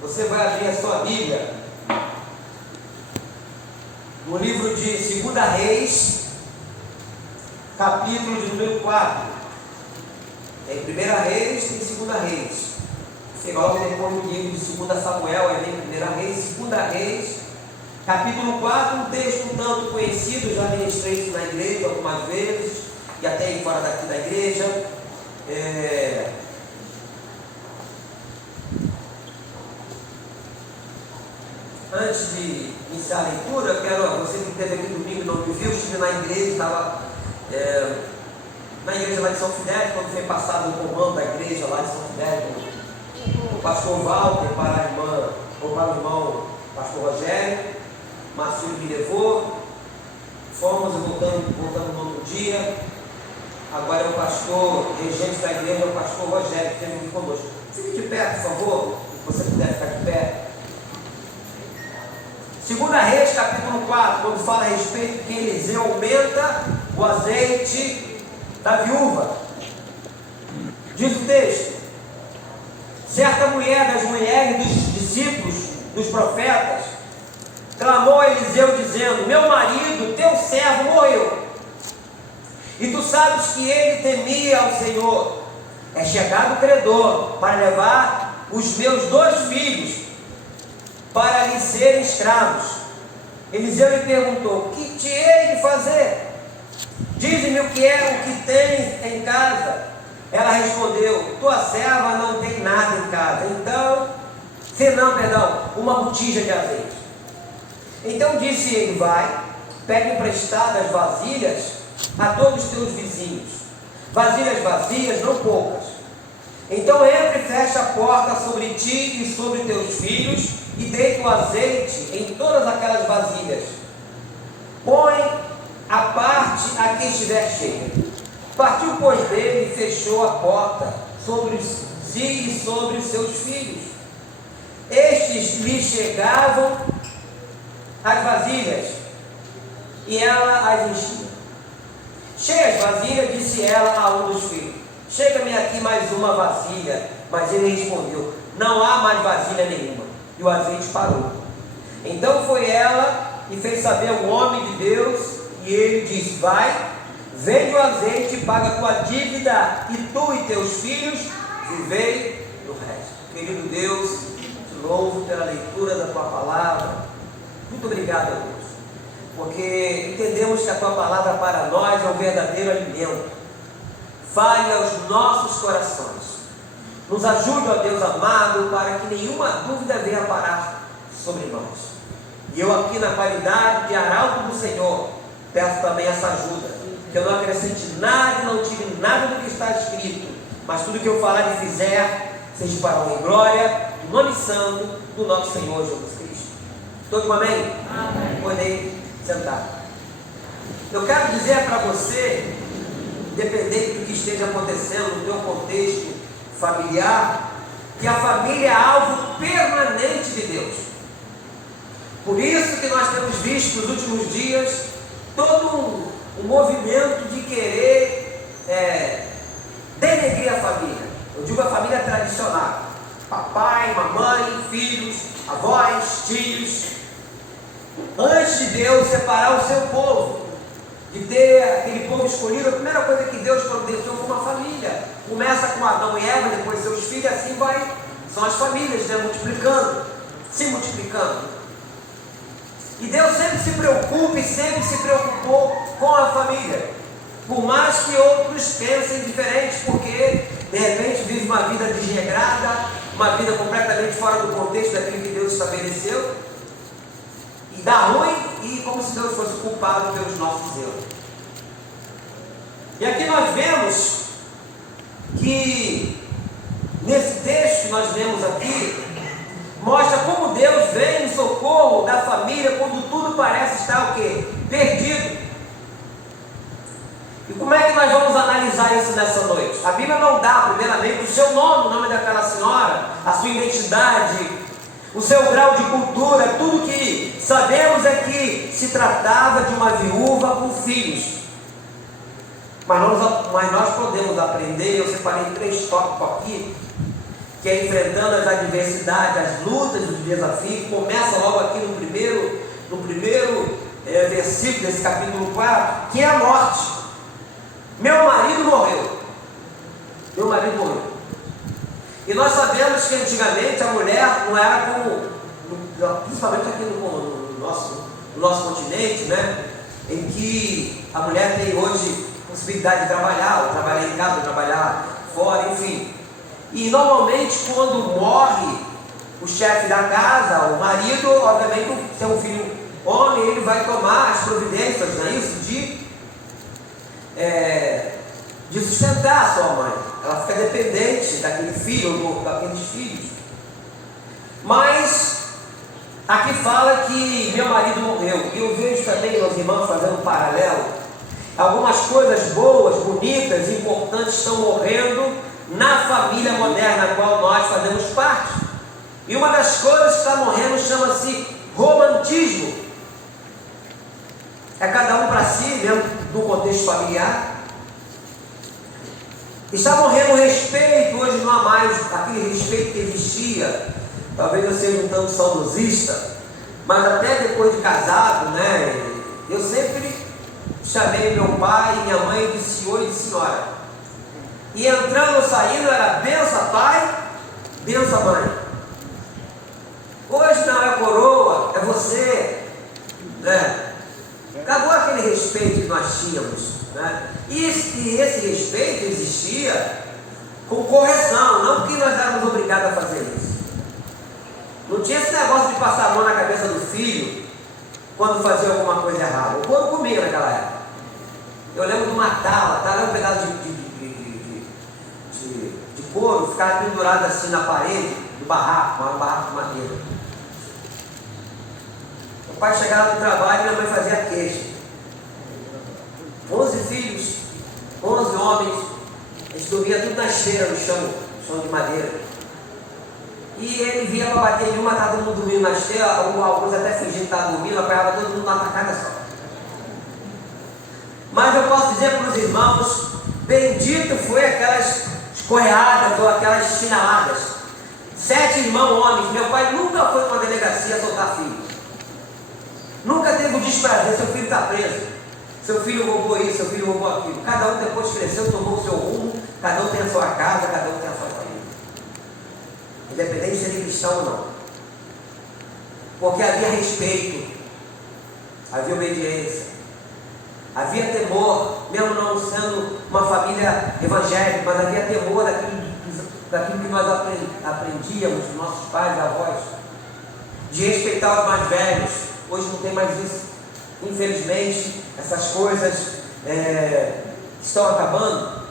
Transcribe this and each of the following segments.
Você vai abrir a sua Bíblia no livro de 2 Reis, capítulo de número 4. Tem 1 Reis, tem 2 Reis. Você logo depois no livro de 2 Samuel, aí vem 1 Reis, 2 Reis, capítulo 4, um texto um tanto conhecido, já ministrei isso na igreja algumas vezes, e até aí fora daqui da igreja. Antes de iniciar a leitura, eu quero, você que esteve aqui domingo e não me viu, estive na igreja, estava na igreja lá de São Fidélis, quando foi passado o comando da igreja lá de São Fidélis, o pastor Walter para a irmã, ou para o irmão pastor Rogério, Márcio me levou, fomos voltando no outro dia. Agora é o pastor regente da igreja, é o pastor Rogério, que esteve aqui conosco. Fique de pé, por favor, se você puder ficar de pé. 2 Reis, capítulo 4, quando fala a respeito que Eliseu aumenta o azeite da viúva. Diz o texto: certa mulher das mulheres dos discípulos, dos profetas, clamou a Eliseu dizendo: meu marido, teu servo, morreu. E tu sabes que ele temia ao Senhor. É chegado o credor para levar os meus 2 filhos para lhe serem escravos. Eliseu lhe perguntou: que te hei de fazer? Dize-me o que é o que tens em casa. Ela respondeu: tua serva não tem nada em casa, uma botija de azeite. Então disse ele: vai, pegue emprestadas vasilhas a todos os teus vizinhos, vasilhas vazias, não poucas. Então entra e fecha a porta sobre ti e sobre teus filhos, e deita o azeite em todas aquelas vasilhas. Põe a parte a que estiver cheia. Partiu, pois, dele e fechou a porta sobre si e sobre seus filhos. Estes lhe chegavam as vasilhas, e ela as enchia. Cheias vasilhas, disse ela a um dos filhos: chega-me aqui mais uma vasilha. Mas ele respondeu: não há mais vasilha nenhuma. E o azeite parou. Então foi ela e fez saber ao homem de Deus, e ele disse: vai, vende o azeite e paga a tua dívida, e tu e teus filhos vivei do resto. Querido Deus, te louvo pela leitura da tua palavra. Muito obrigado, Deus, porque entendemos que a tua palavra para nós é um verdadeiro alimento. Fale aos nossos corações. Nos ajude, ó Deus amado, para que nenhuma dúvida venha parar sobre nós. E eu aqui, na qualidade de arauto do Senhor, peço também essa ajuda, que eu não acrescente nada e não tire nada do que está escrito, mas tudo que eu falar e fizer seja para a honra e glória do nome santo do nosso Senhor Jesus Cristo. Todo amém? Amém. Podem sentar. Eu quero dizer para você, independente do que esteja acontecendo no teu contexto familiar, que a família é alvo permanente de Deus. Por isso que nós temos visto nos últimos dias todo um movimento de querer denegrir a família. Eu digo a família tradicional: papai, mamãe, filhos, avós, tios. Antes de Deus separar o seu povo, de ter aquele povo escolhido, a primeira coisa que Deus providenciou foi uma família. Começa com Adão e Eva, depois seus filhos, assim vai. São as famílias, né? Multiplicando, se multiplicando. E Deus sempre se preocupa e sempre se preocupou com a família. Por mais que outros pensem diferente, porque de repente vive uma vida desregrada, uma vida completamente fora do contexto daquilo que Deus estabeleceu, e dá ruim, e como se Deus fosse culpado pelos nossos erros. E aqui nós vemos que nesse texto que nós vemos aqui, mostra como Deus vem em socorro da família quando tudo parece estar o quê? Perdido. E como é que nós vamos analisar isso nessa noite? A Bíblia não dá primeiramente o seu nome, o nome daquela senhora, a sua identidade, o seu grau de cultura. Tudo que sabemos é que se tratava de uma viúva com filhos. Mas nós podemos aprender, eu separei 3 tópicos aqui, que é enfrentando as adversidades, as lutas, os desafios. Começa logo aqui no primeiro versículo desse capítulo 4, que é a morte. Meu marido morreu. Meu marido morreu. E nós sabemos que antigamente a mulher não era como, principalmente aqui no nosso continente, né? Em que a mulher tem hoje possibilidade de trabalhar, ou trabalhar em casa, ou trabalhar fora, enfim. E normalmente quando morre o chefe da casa, o marido, obviamente, se é um filho homem, ele vai tomar as providências, não é isso? De sustentar a sua mãe. Ela fica dependente daquele filho ou daqueles filhos. Mas aqui fala que meu marido morreu. E eu vejo também, meus irmãos, fazendo um paralelo, algumas coisas boas, bonitas, importantes estão morrendo na família moderna, a qual nós fazemos parte. E uma das coisas que está morrendo chama-se romantismo. É cada um para si, dentro do contexto familiar. Está morrendo o respeito. Hoje não há mais aquele respeito que existia. Talvez eu seja um tanto saudosista, mas até depois de casado, né, eu sempre chamei meu pai e minha mãe de senhor e de senhora. E entrando ou saindo era benção pai, benção mãe. Hoje não é coroa, é você, né? Acabou aquele respeito que nós tínhamos, né? E esse respeito existia com correção, não porque nós éramos obrigados a fazer isso. Não tinha esse negócio de passar a mão na cabeça do filho quando fazia alguma coisa errada. O povo comia naquela época. Eu lembro de uma tala é um pedaço de couro, ficava pendurado assim na parede do barraco, um barraco de madeira. O pai chegava do trabalho e minha mãe fazia queixa. 11 filhos, 11 homens, a gente dormia tudo na esteira, no chão de madeira. E ele vinha para bater em uma, estava todo mundo dormindo na esteira, alguns até fingindo que estavam dormindo, apanhava todo mundo numa tacada só. Mas eu posso dizer para os irmãos, bendito foi aquelas escorreadas ou aquelas chineladas. 7 irmãos homens, meu pai nunca foi para uma delegacia soltar filho. Nunca teve o desprazer, seu filho está preso, seu filho roubou isso, seu filho roubou aquilo. Cada um depois cresceu, tomou o seu rumo, cada um tem a sua casa, cada um tem a sua família. Independente de ser cristão ou não. Porque havia respeito, havia obediência, havia temor, mesmo não sendo uma família evangélica, mas havia temor daquilo que nós aprendíamos dos nossos pais e avós, de respeitar os mais velhos. Hoje não tem mais isso. Infelizmente, essas coisas estão acabando.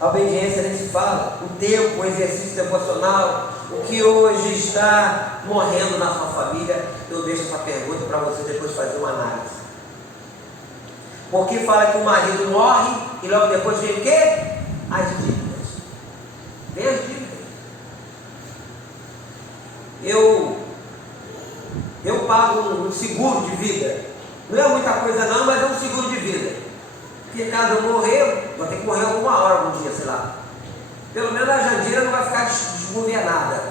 A obediência nem se fala. O tempo, o exercício devocional, o que hoje está morrendo na sua família. Eu deixo essa pergunta para você depois fazer uma análise. Porque fala que o marido morre e logo depois vem o quê? As dívidas. Vem as dívidas. Eu pago um seguro de vida. Não é muita coisa não, mas é um seguro de vida. Porque caso eu morrer, vou ter que morrer alguma hora, algum dia, sei lá. Pelo menos a Jandira não vai ficar desgovernada.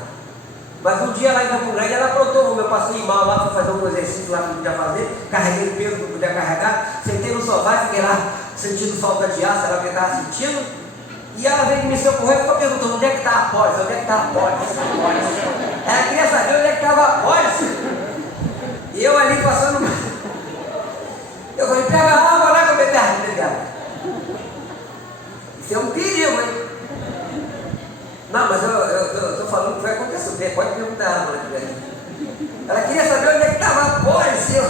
Mas um dia lá em Campo Grande ela aprontou, eu passei mal lá para fazer um exercício lá que não podia fazer, carreguei o peso que não podia carregar, sentei no sofá e fiquei lá sentindo falta de ar, sei lá o que eu estava sentindo. E ela veio me socorrer e ficou perguntando onde é que está a pólice, onde é que está a pólice. Ela queria saber onde é que estava a pólice. E eu ali passando. Eu falei, pega água lá que eu bebi água. Isso é um perigo, hein? Não, mas eu estou falando que vai acontecer, pode perguntar a ela, né? Ela queria saber onde é que estava a pólice.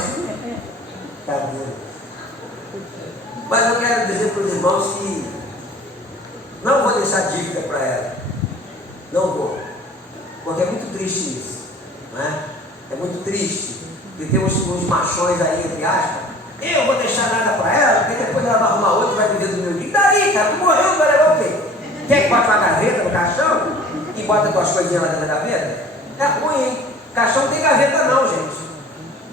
Mas eu quero dizer para os irmãos que não vou deixar dívida para ela. Não vou. Porque é muito triste isso. Não é? É muito triste. Porque tem uns machões aí, entre aspas. Eu vou deixar nada para ela, porque depois ela vai arrumar outro e vai viver do meu dia. E daí, cara? Tu morreu, vai levar o quê? Quer que bota uma gaveta no caixão e bota tuas coisinhas lá dentro da gaveta? É ruim, hein? Caixão não tem gaveta não, gente.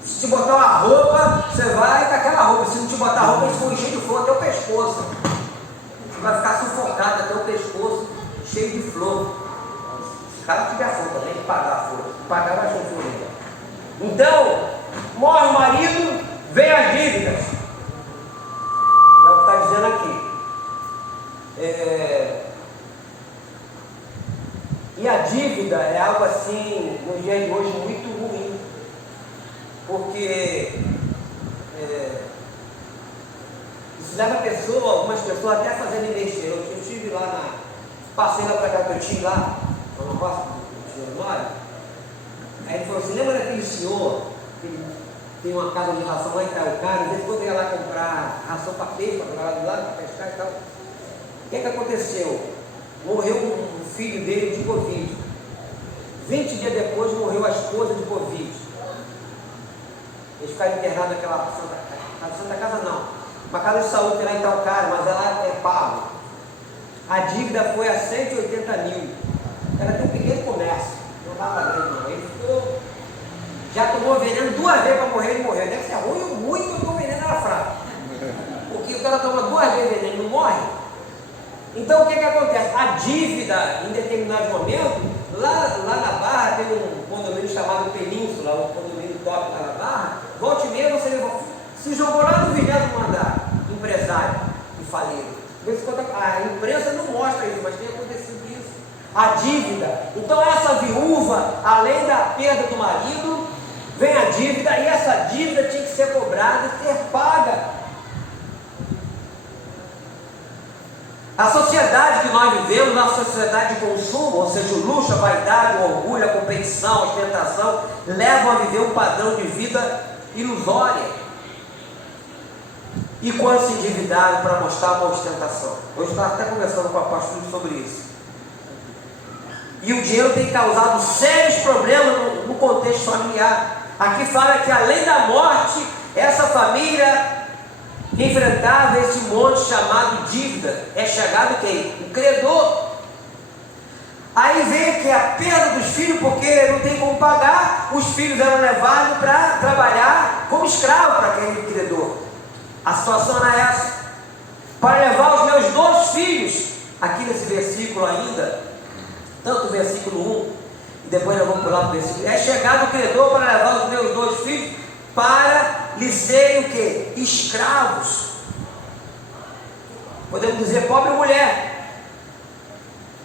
Se te botar uma roupa, você vai com aquela roupa. Se não te botar a roupa, eles vão encher de flor até o pescoço. Você vai ficar sufocado até o pescoço, cheio de flor. Se o cara tiver força, tem que pagar a força. Pagar vai ser força. Então, morre o marido, vem as dívidas. É o que está dizendo aqui. E a dívida é algo assim, no dia de hoje, muito ruim. Porque isso leva algumas pessoas até a fazerem investir. Eu estive lá passei lá para cá que eu tinha lá, na roça do senhor Nório. Aí ele falou assim, lembra daquele senhor que tem uma casa de ração lá em Itaiucara, às vezes quando eu ia lá comprar ração para peixe, para jogar lá do lado, para pescar e tal. O que aconteceu? Morreu um filho dele de Covid. 20 dias depois morreu a esposa de Covid. Eles ficaram internados naquela Santa Casa não, uma casa de saúde lá em Itaiucara, mas ela é pago. A dívida foi a 180 mil. Ela tem um pequeno comércio, não estava grande não. Ele ficou, já tomou veneno 2 vezes para morrer, ele morreu. Deve ser ruim ou muito, porque o veneno era fraco. Porque o cara toma 2 vezes veneno e não morre. Então o que acontece? A dívida, em determinado momento, lá na Barra tem um condomínio chamado Península, um condomínio top lá na Barra. Volte e meia você se jogou lá no 20º andar, empresário que faliram. A imprensa não mostra isso, mas tem acontecido isso. A dívida. Então essa viúva, além da perda do marido, vem a dívida, e essa dívida tinha que ser cobrada e ser paga. A sociedade que nós vivemos, a sociedade de consumo, ou seja, o luxo, a vaidade, o orgulho, a competição, a ostentação, levam a viver um padrão de vida ilusória. E quando se endividaram para mostrar uma ostentação? Hoje eu estava até conversando com o apóstolo sobre isso. E o dinheiro tem causado sérios problemas no contexto familiar. Aqui fala que além da morte, essa família enfrentava esse monte chamado dívida. É chegado quem? O credor. Aí vem que a perda dos filhos, porque não tem como pagar, os filhos eram levados para trabalhar como escravo para aquele credor. A situação era essa. Para levar os meus 2 filhos, aqui nesse versículo ainda, tanto o versículo 1, e depois nós vamos pular para o versículo. É chegado o credor para levar os meus 2 filhos, para lhe serem o quê? Escravos. Podemos dizer pobre mulher.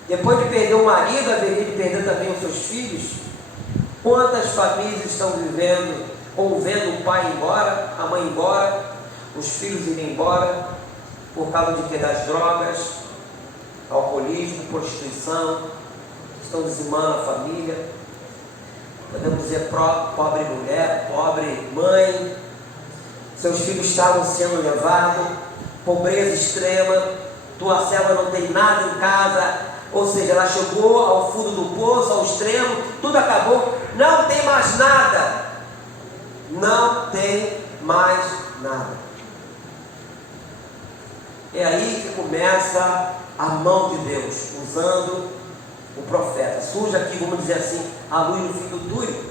Depois de perder o marido, haveria de perder também os seus filhos. Quantas famílias estão vivendo, ou vendo o pai ir embora, a mãe ir embora, os filhos irem embora, por causa de quê? Das drogas, alcoolismo, prostituição, estão dizimando a família. Podemos dizer pobre mulher, pobre mãe, seus filhos estavam sendo levados, pobreza extrema, tua serva não tem nada em casa, ou seja, ela chegou ao fundo do poço, ao extremo, tudo acabou, não tem mais nada, não tem mais nada. É aí que começa a mão de Deus, usando o profeta. Surge aqui, vamos dizer assim, a luz no fim do túnel.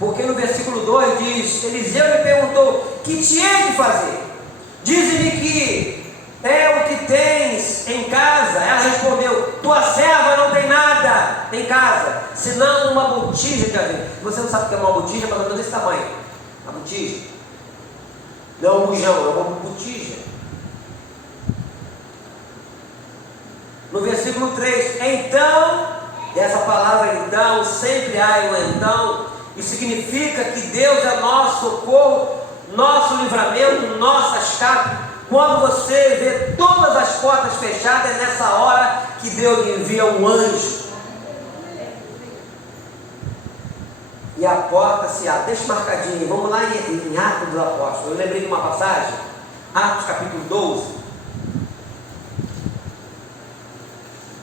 Porque no versículo 2 diz, Eliseu lhe perguntou, que te hei de fazer? Dize-me que é o que tens em casa. Ela respondeu, tua serva não tem nada em casa, senão uma botija de azeite. Você não sabe o que é uma botija, mas é desse tamanho. Uma botija. Não é um bujão, é uma botija. No versículo 3, então, essa palavra então, sempre há um então, e significa que Deus é nosso socorro, nosso livramento, nossa escape. Quando você vê todas as portas fechadas, é nessa hora que Deus envia um anjo. E a porta se abre. Deixa marcadinho, vamos lá em Atos dos Apóstolos. Eu lembrei de uma passagem, Atos capítulo 12.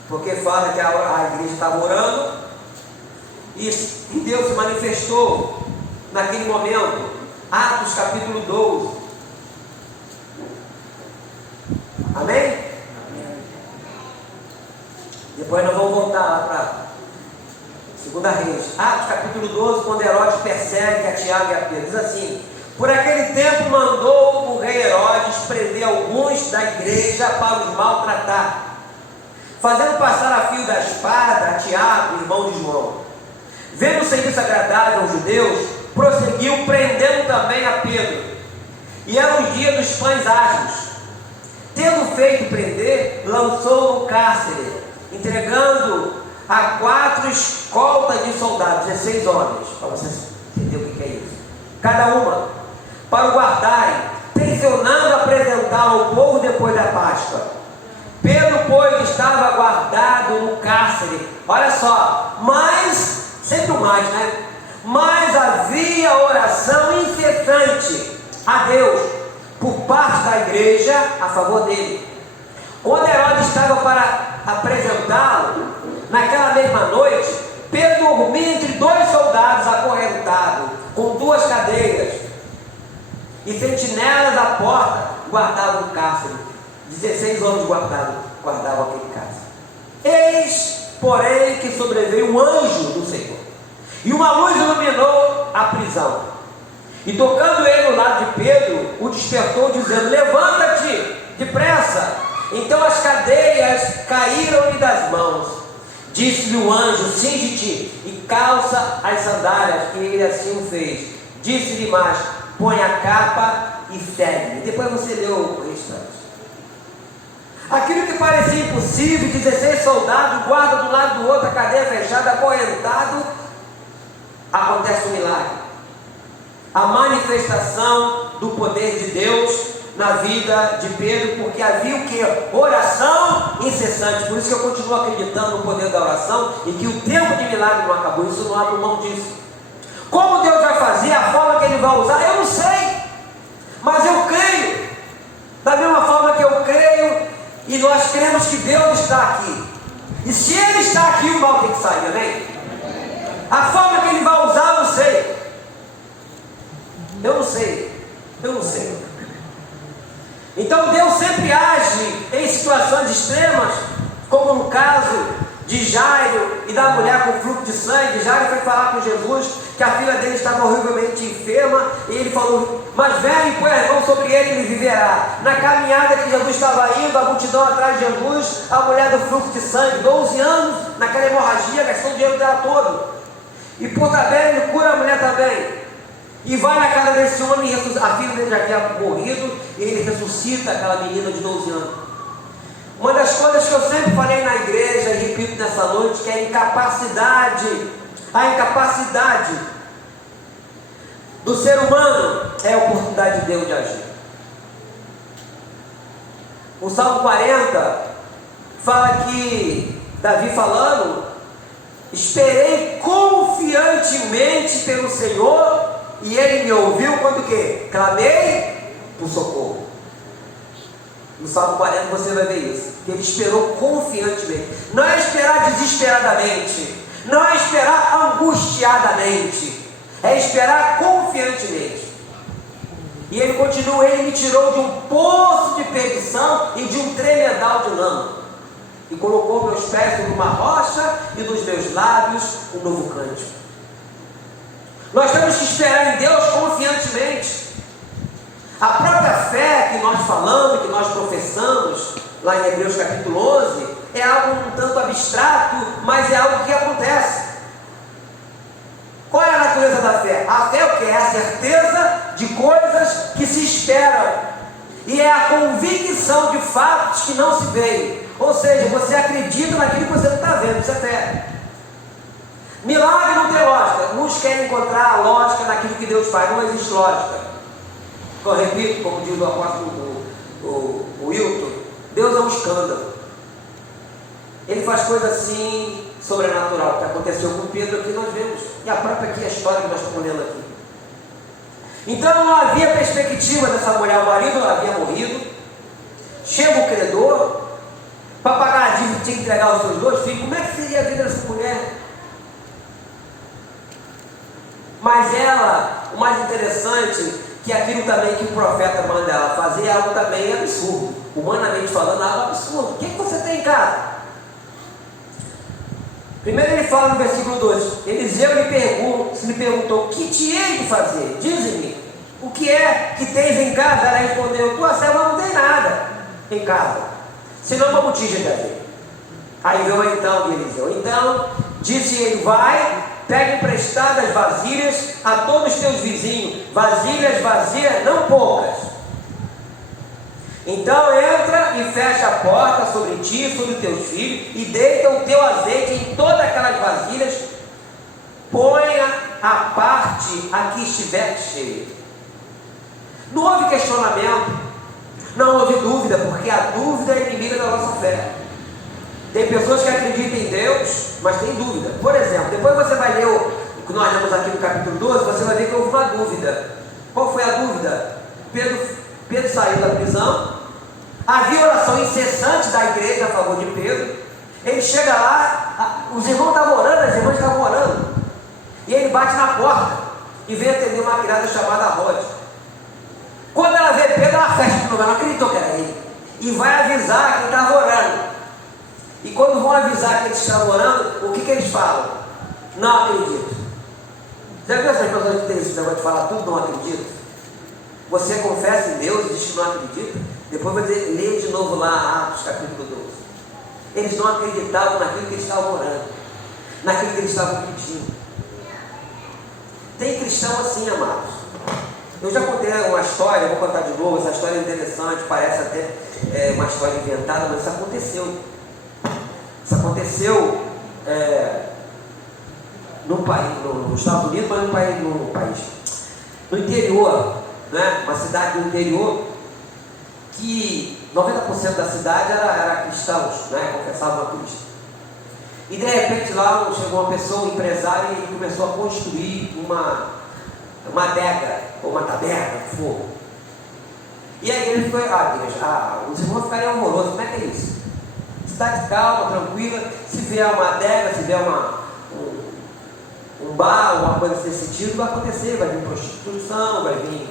Porque fala que a igreja estava orando e Deus se manifestou naquele momento. Atos capítulo 12. Amém? Depois nós vamos voltar lá para 2 Reis. Atos capítulo 12, quando Herodes persegue a Tiago e a Pedro. Diz assim: por aquele tempo mandou o rei Herodes prender alguns da igreja para os maltratar, fazendo passar a fio da espada a Tiago, irmão de João. Vendo o serviço agradável aos judeus, prosseguiu prendendo também a Pedro. E era o dia dos pães asmos. Tendo feito prender, lançou no cárcere, entregando a 4 escoltas de soldados, 16 homens, para vocês entenderem o que é isso, cada uma, para o guardarem, tensionando apresentá-lo ao povo depois da Páscoa. Pedro, pois, estava guardado no cárcere, olha só, mas, sempre o mais, né? Mas havia oração incessante a Deus, por parte da igreja, a favor dele. Quando Herodes estava para apresentá-lo, naquela mesma noite, Pedro dormia entre 2 soldados acorrentados, com 2 cadeias, e sentinelas à porta guardavam o cárcere. 16 homens guardavam aquele cárcere. Eis, porém, que sobreveio um anjo do Senhor, e uma luz iluminou a prisão. E tocando ele no lado de Pedro, o despertou, dizendo: levanta-te depressa. Então as cadeias caíram-lhe das mãos. Disse-lhe o anjo: cinge-te e calça as sandálias. E ele assim o fez. Disse-lhe mais: põe a capa e segue-me. Depois você leu o restante. Aquilo que parecia impossível, 16 soldados guardam do lado do outro, a cadeia fechada, acorrentado, acontece um milagre. A manifestação do poder de Deus na vida de Pedro, porque havia o que? Oração incessante. Por isso que eu continuo acreditando no poder da oração e que o tempo de milagre não acabou. Isso não abro mão disso. Como Deus vai fazer, a forma que Ele vai usar, eu não sei, mas eu creio. Da mesma forma que eu creio, e nós cremos que Deus está aqui. E se Ele está aqui, o mal tem que sair, amém? A forma que Ele vai usar, eu não sei. Eu não sei. Então Deus sempre age em situações extremas, como no caso de Jairo e da mulher com fluxo de sangue. Jairo foi falar com Jesus que a filha dele estava horrivelmente enferma, e ele falou: mas venha e põe as mãos sobre ele e ele viverá. Na caminhada que Jesus estava indo, a multidão atrás de Jesus, a mulher do fluxo de sangue, 12 anos, naquela hemorragia, gastou o dinheiro dela todo. E por tabela ele cura a mulher também. E vai na casa desse homem, a filha dele já havia morrido, e ele ressuscita aquela menina de 12 anos. Uma das coisas que eu sempre falei na igreja, e repito nessa noite, que é a incapacidade do ser humano é a oportunidade de Deus de agir. O Salmo 40 fala que Davi falando: esperei confiantemente pelo Senhor, e Ele me ouviu quando o quê? Clamei por socorro. No Salmo 40 você vai ver isso, que ele esperou confiantemente. Não é esperar desesperadamente, não é esperar angustiadamente, é esperar confiantemente. E ele continua: ele me tirou de um poço de perdição e de um tremedal de lama, e colocou meus pés sobre uma rocha, e nos meus lábios um novo cântico. Nós temos que esperar em Deus confiantemente. A própria fé que nós falamos, que nós professamos lá em Hebreus capítulo 11, é algo um tanto abstrato, mas é algo que acontece. Qual é a natureza da fé? A fé é o que? É a certeza de coisas que se esperam, e é a convicção de fatos que não se veem. Ou seja, você acredita naquilo que você não está vendo, isso é fé. Milagre não tem lógica. Muitos querem encontrar a lógica naquilo que Deus faz. Não existe lógica. Eu repito, como diz o apóstolo o Wilton, Deus é um escândalo. Ele faz coisas assim, sobrenatural. O que aconteceu com Pedro aqui nós vemos, e a própria aqui, a história que nós estamos lendo aqui. Então não havia perspectiva dessa mulher. O marido havia morrido, chega o credor para pagar a dívida, tinha que entregar os seus 2 filhos. Como é que seria a vida dessa mulher? Mas ela, o mais interessante, que aquilo também que o profeta manda ela fazer é algo também absurdo, humanamente falando, algo absurdo. O que você tem em casa? Primeiro ele fala no versículo 2: Eliseu lhe perguntou: o que te hei de fazer? Dize-me, o que é que tens em casa? Ela respondeu: tua serva não tem nada em casa, senão uma botija de azeite. Aí veio então de Eliseu. Então disse ele: vai, pega emprestadas vasilhas a todos os teus vizinhos, vasilhas vazias, não poucas. Então entra e fecha a porta sobre ti e sobre teus filhos, e deita o teu azeite em todas aquelas vasilhas, ponha a parte a que estiver cheia. Não houve questionamento, não houve dúvida, porque a dúvida é inimiga da nossa fé. Tem pessoas que acreditam em Deus, mas tem dúvida. Por exemplo, depois você vai ler o que nós lemos aqui no capítulo 12, você vai ver que houve uma dúvida. Qual foi a dúvida? Pedro saiu da prisão, havia oração incessante da igreja a favor de Pedro. Ele chega lá, os irmãos estavam orando, as irmãs estavam orando, e ele bate na porta e vem atender uma criada chamada Rod. Quando ela vê Pedro, ela fecha de novo, ela não acreditou que era ele, e vai avisar quem estava orando. E quando vão avisar que eles estavam orando, o que eles falam? Não acredito. Já viu essas pessoas que têm esse negócio de falar tudo, não acredito? Você confessa em Deus e diz que não acredita? Depois vai ler de novo lá Atos capítulo 12. Eles não acreditavam naquilo que eles estavam orando, naquilo que eles estavam pedindo. Tem cristão assim, amados. Eu já contei uma história, vou contar de novo. Essa história é interessante, parece até uma história inventada, mas isso aconteceu. Isso aconteceu num país, nos Estados Unidos, mas num país no interior, né? Uma cidade do interior, que 90% da cidade era cristãos, né? Confessavam a Cristo. E de repente lá chegou uma pessoa, um empresário, e ele começou a construir uma adega, ou uma taberna, fogo. E a igreja ficou, os irmãos ficariam amorosos. Como é que é isso? Cidade calma, tranquila. Se vier uma adega, se vier um bar, alguma coisa desse sentido, vai acontecer, vai vir prostituição, vai vir,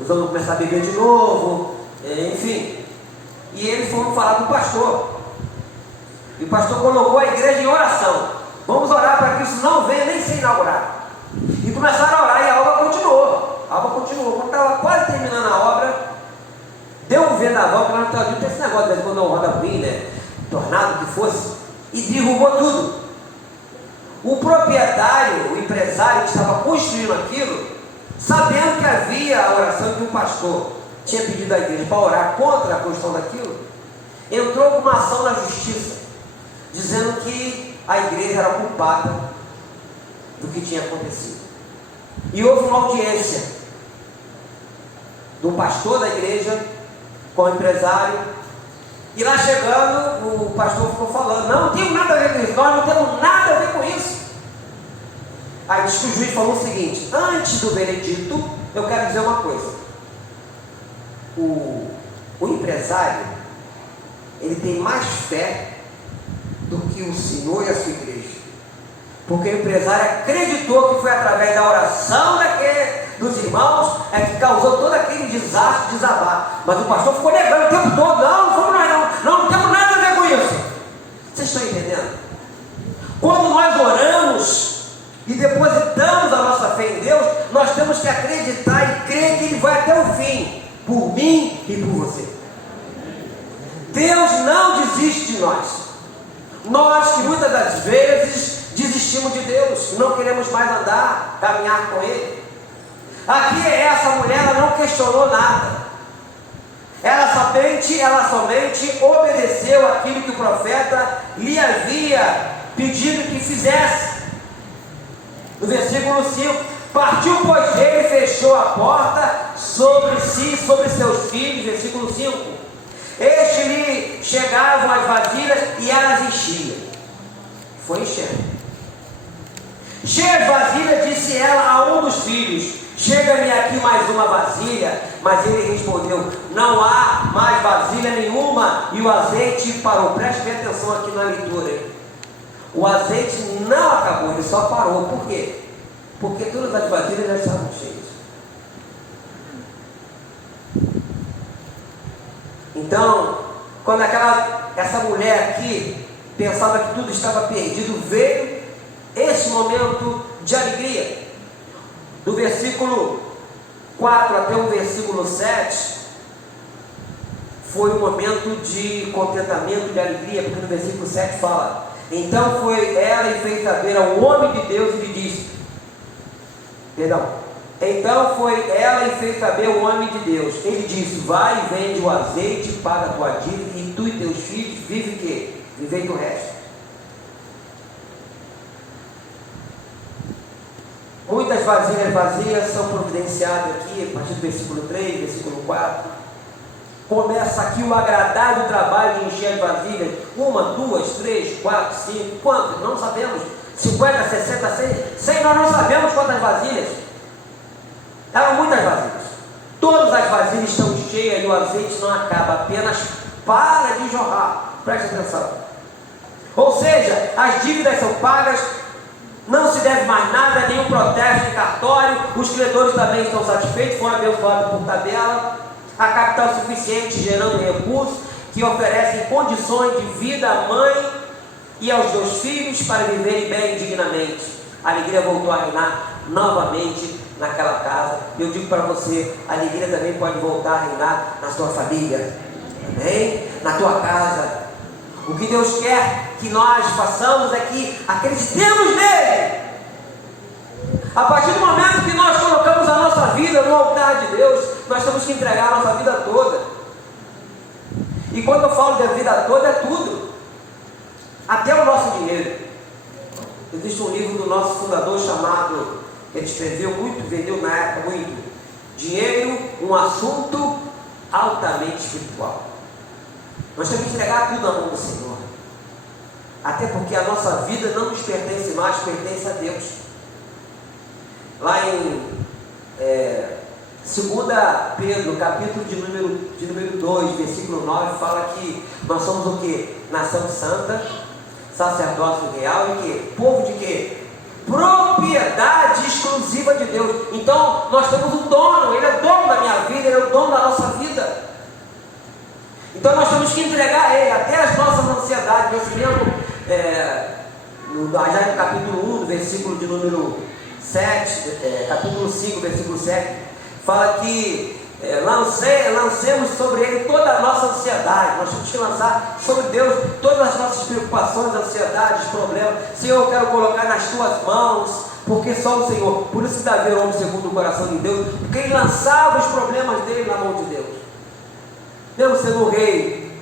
os alunos começar a beber de novo, enfim. E eles foram falar com o pastor, e o pastor colocou a igreja em oração. Vamos orar para que isso não venha nem ser inaugurado. E começaram a orar, e a obra continuou. Quando estava quase terminando a obra, deu um vendaval, que lá no Estados Unidos tem esse negócio, de quando não roda ruim, né? Tornado que fosse, e derrubou tudo. O proprietário, o empresário que estava construindo aquilo, sabendo que havia a oração que um pastor tinha pedido à igreja para orar contra a construção daquilo, entrou com uma ação na justiça, dizendo que a igreja era culpada do que tinha acontecido. E houve uma audiência do pastor da igreja com o empresário, e lá chegando, o pastor ficou falando: não tenho nada a ver com isso, nós não temos nada a ver com isso. Aí diz que o juiz falou o seguinte: antes do veredito, eu quero dizer uma coisa. O empresário, ele tem mais fé do que o Senhor e a sua igreja, porque o empresário acreditou que foi através da oração dos irmãos que causou todo aquele desastre, desabar. Mas o pastor ficou negando o tempo todo: não fomos nós, não temos nada a ver com isso. Vocês estão entendendo? Quando nós oramos e depositamos a nossa fé em Deus, nós temos que acreditar e crer que Ele vai até o fim, por mim e por você. Deus não desiste de nós. Nós que muitas das vezes desistimos de Deus, não queremos mais andar, caminhar com Ele. Aqui essa mulher, ela não questionou nada. Ela somente obedeceu aquilo que o profeta lhe havia pedido que fizesse. No versículo 5: partiu, pois, dele e fechou a porta sobre si e sobre seus filhos. Versículo 5: este lhe chegavam as vasilhas e elas enchiam. Foi enchendo. Cheia as vasilhas, disse ela a um dos filhos: chega-me aqui mais uma vasilha. Mas ele respondeu: não há mais vasilha nenhuma. E o azeite parou. Preste bem atenção aqui na leitura. O azeite não acabou, ele só parou. Por quê? Porque todas as vasilhas já estavam cheias. Então, quando essa mulher aqui pensava que tudo estava perdido, veio esse momento de alegria. Do versículo 4 até o versículo 7, foi um momento de contentamento, de alegria, porque no versículo 7 fala: então foi ela e fez saber ao homem de Deus e lhe disse, então foi ela e fez saber ao homem de Deus, ele disse, vai e vende o azeite, paga a tua dívida, e tu e teus filhos vivem o quê? Vivei do resto. Muitas vasilhas vazias são providenciadas aqui, a partir do versículo 3, versículo 4. Começa aqui o agradável trabalho de encher as vasilhas. 1, 2, 3, 4, 5, quantas? Não sabemos. 50, 60, 100, nós não sabemos quantas vasilhas. Eram muitas vasilhas. Todas as vasilhas estão cheias e o azeite não acaba, apenas para de jorrar. Preste atenção. Ou seja, as dívidas são pagas, não se deve mais nada, nenhum protesto em cartório, os credores também estão satisfeitos, foram abençoados por tabela, a capital suficiente gerando recursos que oferecem condições de vida à mãe e aos 2 filhos para viverem bem e dignamente. A alegria voltou a reinar novamente naquela casa. Eu digo para você, a alegria também pode voltar a reinar na sua família, amém? Na tua casa. O que Deus quer que nós façamos é que acreditemos nele. A partir do momento que nós colocamos a nossa vida no altar de Deus, nós temos que entregar a nossa vida toda. E quando eu falo da vida toda, é tudo, até o nosso dinheiro. Existe um livro do nosso fundador chamado, ele escreveu muito, vendeu na época muito, Dinheiro, um assunto altamente espiritual. Nós temos que entregar tudo na mão do Senhor, até porque a nossa vida não nos pertence mais, pertence a Deus. Lá em 2 Pedro, capítulo de número 2, versículo 9, fala que nós somos o que? Nação santa, sacerdócio real e que? Povo de quê? Propriedade exclusiva de Deus. Então nós temos um dono, ele é o dono da minha vida, ele é o dono da nossa vida. Então nós temos que entregar a ele até as nossas ansiedades. Nesse mesmo, já no capítulo 1, versículo de número 7, capítulo 5, versículo 7, fala que lancemos sobre ele toda a nossa ansiedade. Nós temos que lançar sobre Deus todas as nossas preocupações, ansiedades, problemas. Senhor, eu quero colocar nas tuas mãos, porque só o Senhor. Por isso que Davi era homem segundo o coração de Deus, porque ele lançava os problemas dele na mão de Deus. Mesmo sendo um rei,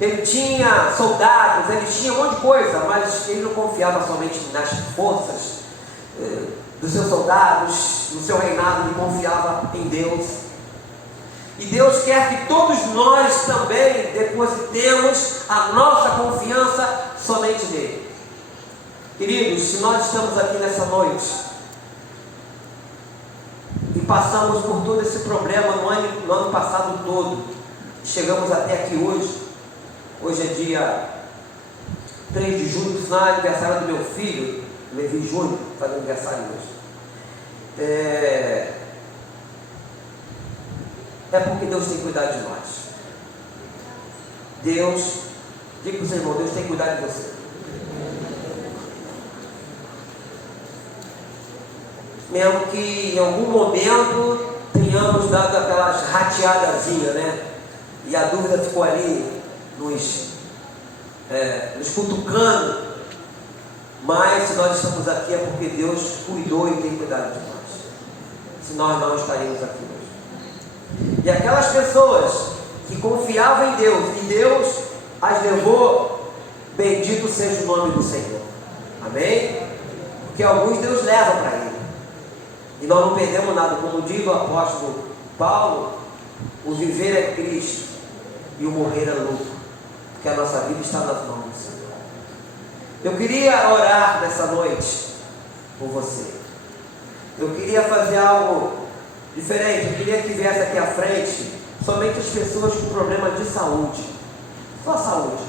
ele tinha soldados, ele tinha um monte de coisa, mas ele não confiava somente nas forças dos seus soldados, no seu reinado, ele confiava em Deus. E Deus quer que todos nós também depositemos a nossa confiança somente nele. Queridos, se nós estamos aqui nessa noite e passamos por todo esse problema no ano passado todo, chegamos até aqui hoje é dia 3 de junho, final é aniversário do meu filho, Levi Júnior, faz aniversário hoje. É porque Deus tem cuidado de nós. Deus, diga para o seu irmão, Deus tem cuidado de você. Mesmo que em algum momento tenhamos dado aquelas rateadazinhas, né? E a dúvida ficou ali nos cutucando. Mas se nós estamos aqui é porque Deus cuidou e tem cuidado de nós. Se nós não estaríamos aqui hoje. E aquelas pessoas que confiavam em Deus, e Deus as levou, bendito seja o nome do Senhor. Amém? Porque alguns Deus leva para Ele. E nós não perdemos nada, como diz o apóstolo Paulo, o viver é Cristo e o morrer é lucro, porque a nossa vida está nas mãos do Senhor. Eu queria orar nessa noite por você. Eu queria fazer algo diferente. Eu queria que viesse aqui à frente somente as pessoas com problemas de saúde, só saúde.